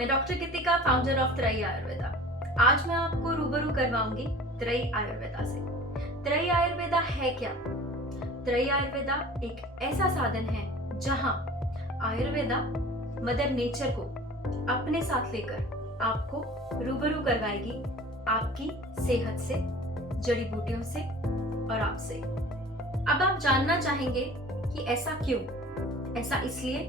मैं doctor Kritika, founder of त्रयी आयुर्वेदा। आज मैं आपको रूबरू करवाऊंगी त्रयी आयुर्वेदा से। त्रयी आयुर्वेदा है क्या? त्रयी आयुर्वेदा एक ऐसा साधन है जहां आयुर्वेदा मदर नेचर को अपने साथ लेकर आपको रूबरू करवाएगी आपकी सेहत से, जड़ी बूटियों से और आपसे। अब आप जानना चाहेंगे कि ऐसा क्यों? ऐसा इसलिए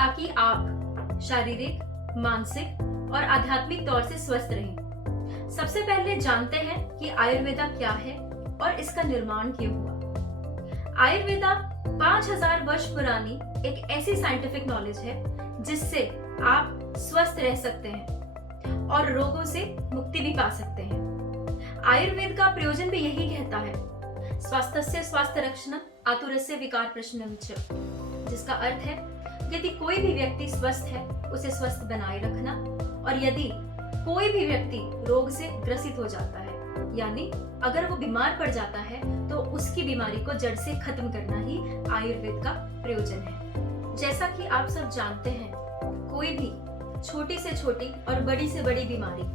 ताकि आप शारीरिक, मानसिक और आध्यात्मिक तौर से स्वस्थ रहें। सबसे पहले जानते हैं कि आयुर्वेदा क्या है और इसका निर्माण क्यों हुआ। आयुर्वेदा 5000 वर्ष पुरानी एक ऐसी साइंटिफिक नॉलेज है जिससे आप स्वस्थ रह सकते हैं और रोगों से मुक्ति भी पा सकते हैं। आयुर्वेद का प्रयोजन भी यही कहता है, स्वास्थ्यस्य स्वास्थ्य रक्षणम आतुरस्य विकार प्रशमनम च, जिसका अर्थ है यदि कोई भी व्यक्ति स्वस्थ है उसे स्वस्थ बनाए रखना, और यदि कोई भी व्यक्ति रोग से ग्रसित हो जाता है यानी अगर वो बीमार पड़ जाता है तो उसकी बीमारी को जड़ से खत्म करना ही आयुर्वेद का प्रयोजन है। जैसा कि आप सब जानते हैं, कोई भी छोटी से छोटी और बड़ी से बड़ी बीमारी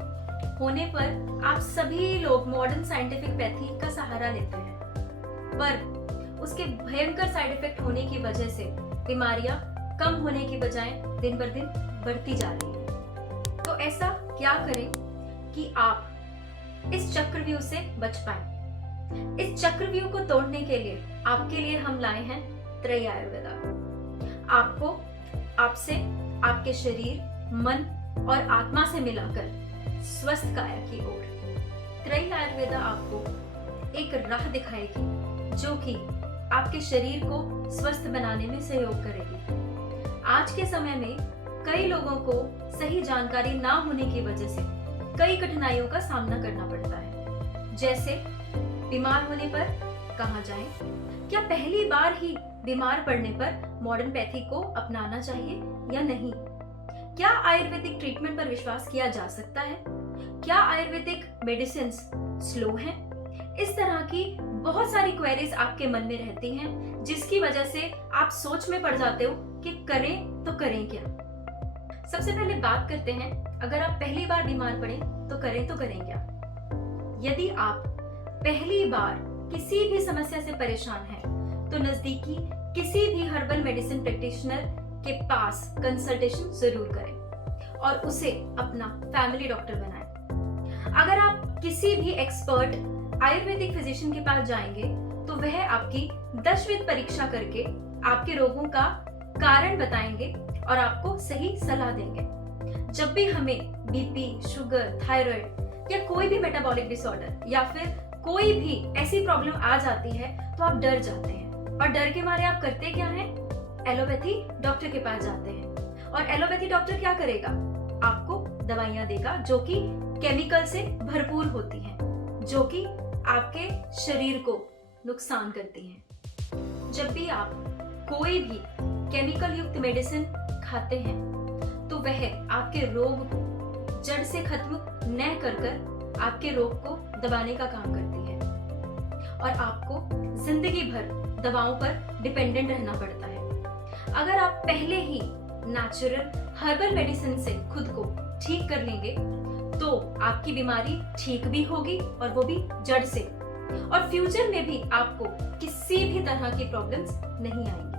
होने पर आप सभी लोग मॉडर्न साइंटिफिक पैथी का सहारा लेते हैं, पर उसके भयंकर साइड इफेक्ट होने की वजह से बीमारियां कम होने की बजाय दिन बर दिन बढ़ती जा रही है। तो ऐसा क्या करें कि आप इस चक्रव्यूह से बच पाए? इस चक्रव्यूह को तोड़ने के लिए आपके लिए हम लाए हैं त्रयी आयुर्वेदा। आपको आपसे, आपके शरीर, मन और आत्मा से मिलाकर स्वस्थ काया की ओर त्रयी आयुर्वेदा आपको एक राह दिखाएगी जो कि आपके शरीर को स्वस्थ बनाने में सहयोग करेगी। आज के समय में कई लोगों को सही जानकारी ना होने की वजह से कई कठिनाइयों का सामना करना पड़ता है। जैसे बीमार होने पर कहाँ जाएं? क्या पहली बार ही बीमार पड़ने पर मॉडर्न पैथी को अपनाना चाहिए या नहीं? क्या आयुर्वेदिक ट्रीटमेंट पर विश्वास किया जा सकता है? क्या आयुर्वेदिक मेडिसिन स्लो हैं? इस तरह की बहुत सारी क्वेरीज आपके मन में रहती हैं, जिसकी वजह से आप सोच में पड़ जाते हो कि करें तो करें क्या। सबसे पहले बात करते हैं, अगर आप पहली बार बीमार पड़े तो करें क्या। यदि आप पहली बार किसी भी समस्या से परेशान हैं तो नजदीकी किसी भी हर्बल मेडिसिन प्रैक्टिशनर के पास कंसल्टेशन जरूर करें और उसे अपना फैमिली डॉक्टर बनाएं। अगर आप किसी भी एक्सपर्ट आयुर्वेदिक फिजिशियन के पास जाएंगे तो वह आपकी 10वीं परीक्षा करके आपके रोगों का कारण बताएंगे और आपको सही सलाह देंगे। जब भी हमें बीपी, शुगर, थायराइड या कोई भी मेटाबॉलिक डिसऑर्डर या फिर कोई भी ऐसी प्रॉब्लम आ जाती है तो आप डर जाते हैं, और डर के मारे आप करते क्या हैं? एलोपैथी डॉक्टर के पास जाते हैं, और एलोपैथी डॉक्टर क्या करेगा? आपको दवाइयां देगा जो कि केमिकल से भरपूर होती हैं, जो कि आपके शरीर को नुकसान करती हैं। जब भी आप कोई भी केमिकल युक्त मेडिसिन खाते हैं तो वह आपके रोग को जड़ से खत्म न कर आपके रोग को दबाने का काम करती है और आपको जिंदगी भर दवाओं पर डिपेंडेंट रहना पड़ता है। अगर आप पहले ही नेचुरल हर्बल मेडिसिन से खुद को ठीक कर लेंगे तो आपकी बीमारी ठीक भी होगी और वो भी जड़ से, और फ्यूचर में भी आपको किसी भी तरह की प्रॉब्लम्स नहीं आएंगी।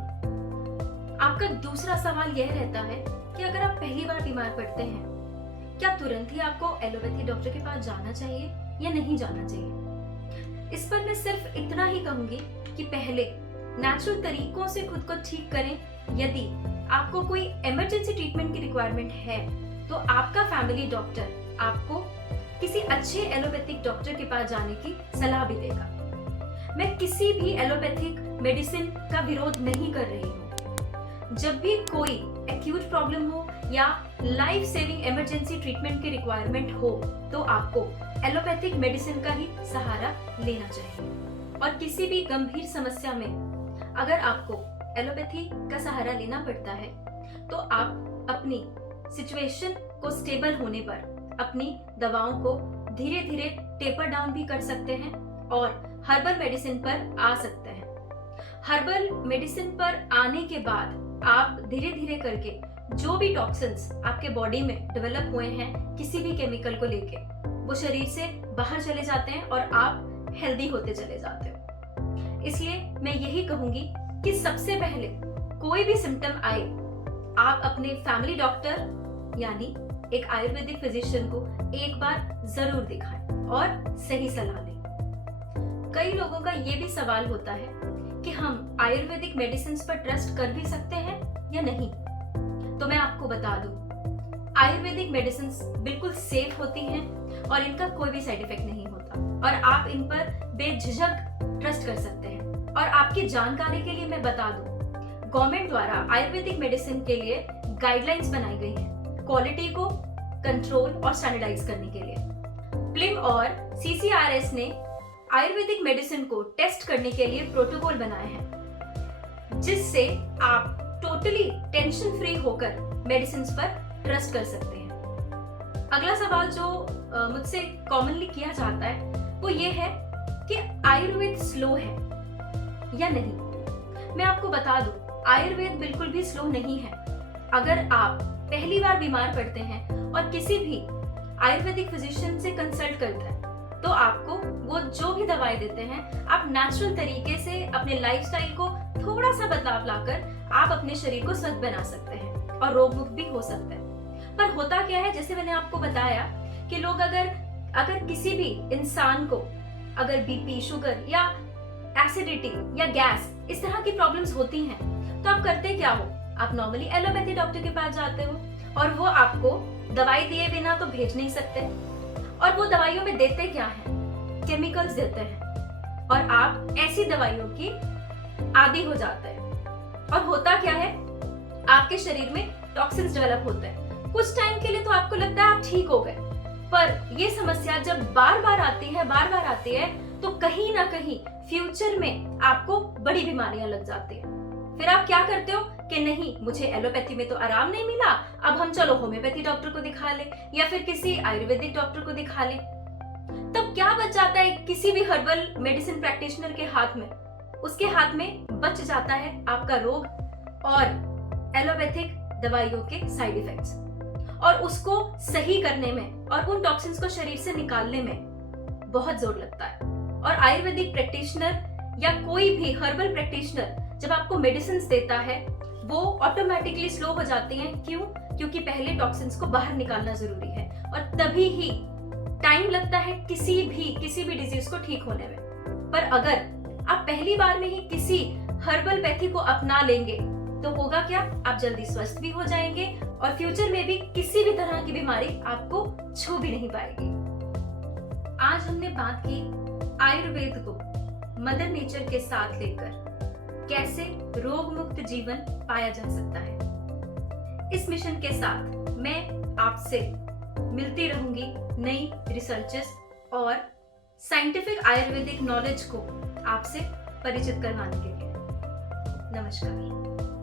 आपका दूसरा सवाल यह रहता है कि अगर आप पहली बार बीमार पड़ते हैं, क्या तुरंत ही आपको एलोपैथी डॉक्टर के पास जाना चाहिए या नहीं जाना चाहिए? इस पर मैं सिर्फ इतना ही कहूंगी कि पहले नेचुरल तरीकों से खुद को ठीक करें। यदि आपको कोई इमरजेंसी ट्रीटमेंट की रिक्वायरमेंट है तो आपका फैमिली डॉक्टर आपको किसी अच्छे एलोपैथिक डॉक्टर के पास जाने की सलाह भी देगा। मैं किसी भी एलोपैथिक मेडिसिन का विरोध नहीं कर रही हूँ। जब भी कोई एक्यूट प्रॉब्लम हो या लाइफ सेविंग इमरजेंसी ट्रीटमेंट की रिक्वायरमेंट हो तो आपको एलोपैथिक मेडिसिन का ही सहारा लेना चाहिए। और किसी भी गंभीर समस्या में अगर आपको एलोपैथी का सहारा लेना पड़ता है तो आप अपनी सिचुएशन को स्टेबल होने पर अपनी दवाओं को धीरे धीरे टेपर डाउन भी कर सकते हैं और हर्बल मेडिसिन पर आ सकते हैं। हर्बल मेडिसिन पर आने के बाद आप धीरे धीरे करके जो भी टॉक्सिन्स आपके बॉडी में डेवलप हुए हैं किसी भी केमिकल को लेके, वो शरीर से बाहर चले जाते हैं और आप हेल्दी होते चले जाते हो। इसलिए मैं यही कहूंगी कि सबसे पहले कोई भी सिम्टम आए, आप अपने फैमिली डॉक्टर यानी एक आयुर्वेदिक फिजिशियन को एक बार जरूर दिखाएं और सही सलाह लें। कई लोगों का ये भी सवाल होता है कि हम आयुर्वेदिक मेडिसिन पर ट्रस्ट कर भी सकते हैं या नहीं। तो मैं आपको बता दूं, आयुर्वेदिक मेडिसिन बिल्कुल सेफ होती हैं और इनका कोई भी साइड इफेक्ट नहीं होता और आप इन पर बेझिझक ट्रस्ट कर सकते हैं। और आपकी जानकारी के लिए मैं बता दूं, गवर्नमेंट द्वारा आयुर्वेदिक मेडिसिन के लिए गाइडलाइंस बनाई गई हैं क्वालिटी को कंट्रोल और स्टैंडर्डाइज करने के लिए। प्लिम और CCRS ने आयुर्वेदिक मेडिसिन को टेस्ट करने के लिए प्रोटोकॉल बनाए हैं, जिससे आप टोटली टेंशन फ्री होकर मेडिसिन पर ट्रस्ट कर सकते हैं। अगला सवाल जो मुझसे कॉमनली किया जाता है वो ये है कि आयुर्वेद स्लो है या नहीं। मैं आपको बता दूं, आयुर्वेद बिल्कुल भी स्लो नहीं है। अगर आप पहली बार बीमार पड़ते हैं और किसी भी आयुर्वेदिक फिजिशियन से कंसल्ट करते हैं, तो आपको वो जो भी दवाई देते हैं आप नेचुरल तरीके से अपने लाइफस्टाइल को थोड़ा सा बदलाव लाकर आप अपने शरीर को स्वस्थ बना सकते हैं और रोग मुक्त भी हो सकते हैं। पर होता क्या है, जैसे मैंने आपको बताया कि लोग अगर किसी भी इंसान को अगर बीपी, शुगर या एसिडिटी या गैस इस तरह की प्रॉब्लम्स होती हैं, तो आप करते क्या हो? आप नॉर्मली एलोपैथी डॉक्टर के पास जाते हो और वो आपको दवाई दिए बिना तो भेज नहीं सकते, और वो दवाइयों में देते क्या है? केमिकल्स देते हैं और आप ऐसी दवाइयों की आदी हो जाते हैं। और होता क्या है, आपके शरीर में टॉक्सिन्स डेवलप होते हैं। कुछ टाइम के लिए तो आपको लगता है आप ठीक हो गए, पर ये समस्या जब बार बार आती है तो कहीं ना कहीं फ्यूचर में आपको बड़ी बीमारियां लग जाती है। फिर आप क्या करते हो कि नहीं, मुझे एलोपैथी में तो आराम नहीं मिला, अब हम चलो होम्योपैथी डॉक्टर को दिखा ले या फिर किसी आयुर्वेदिक डॉक्टर को दिखा ले। तब क्या बच जाता है किसी भी हर्बल मेडिसिन प्रैक्टिशनर के हाथ में? उसके हाथ में बच जाता है आपका रोग और एलोपैथिक दवाइयों के साइड इफेक्ट्स, और उसको सही करने में और उन टॉक्सिन्स को शरीर से निकालने में बहुत जोर लगता है। और आयुर्वेदिक प्रैक्टिशनर या कोई भी हर्बल प्रैक्टिशनर जब आपको मेडिसिन देता है, वो ऑटोमेटिकली स्लो हो जाती हैं। क्यों? क्योंकि पहले टॉक्सिन्स को बाहर निकालना जरूरी है और तभी ही टाइम लगता है किसी भी डिजीज को ठीक होने में। पर अगर आप पहली बार में ही किसी हर्बल पैथी को अपना लेंगे तो होगा क्या? आप जल्दी स्वस्थ भी हो जाएंगे और फ्यूचर में भी किसी भी तरह की बीमारी आपको छू भी नहीं पाएगी। आज हमने बात की आयुर्वेद को मदर नेचर के साथ लेकर कैसे रोग मुक्त जीवन पाया जा सकता है। इस मिशन के साथ मैं आपसे मिलती रहूंगी नई रिसर्चेस और साइंटिफिक आयुर्वेदिक नॉलेज को आपसे परिचित करवाने के लिए। नमस्कार।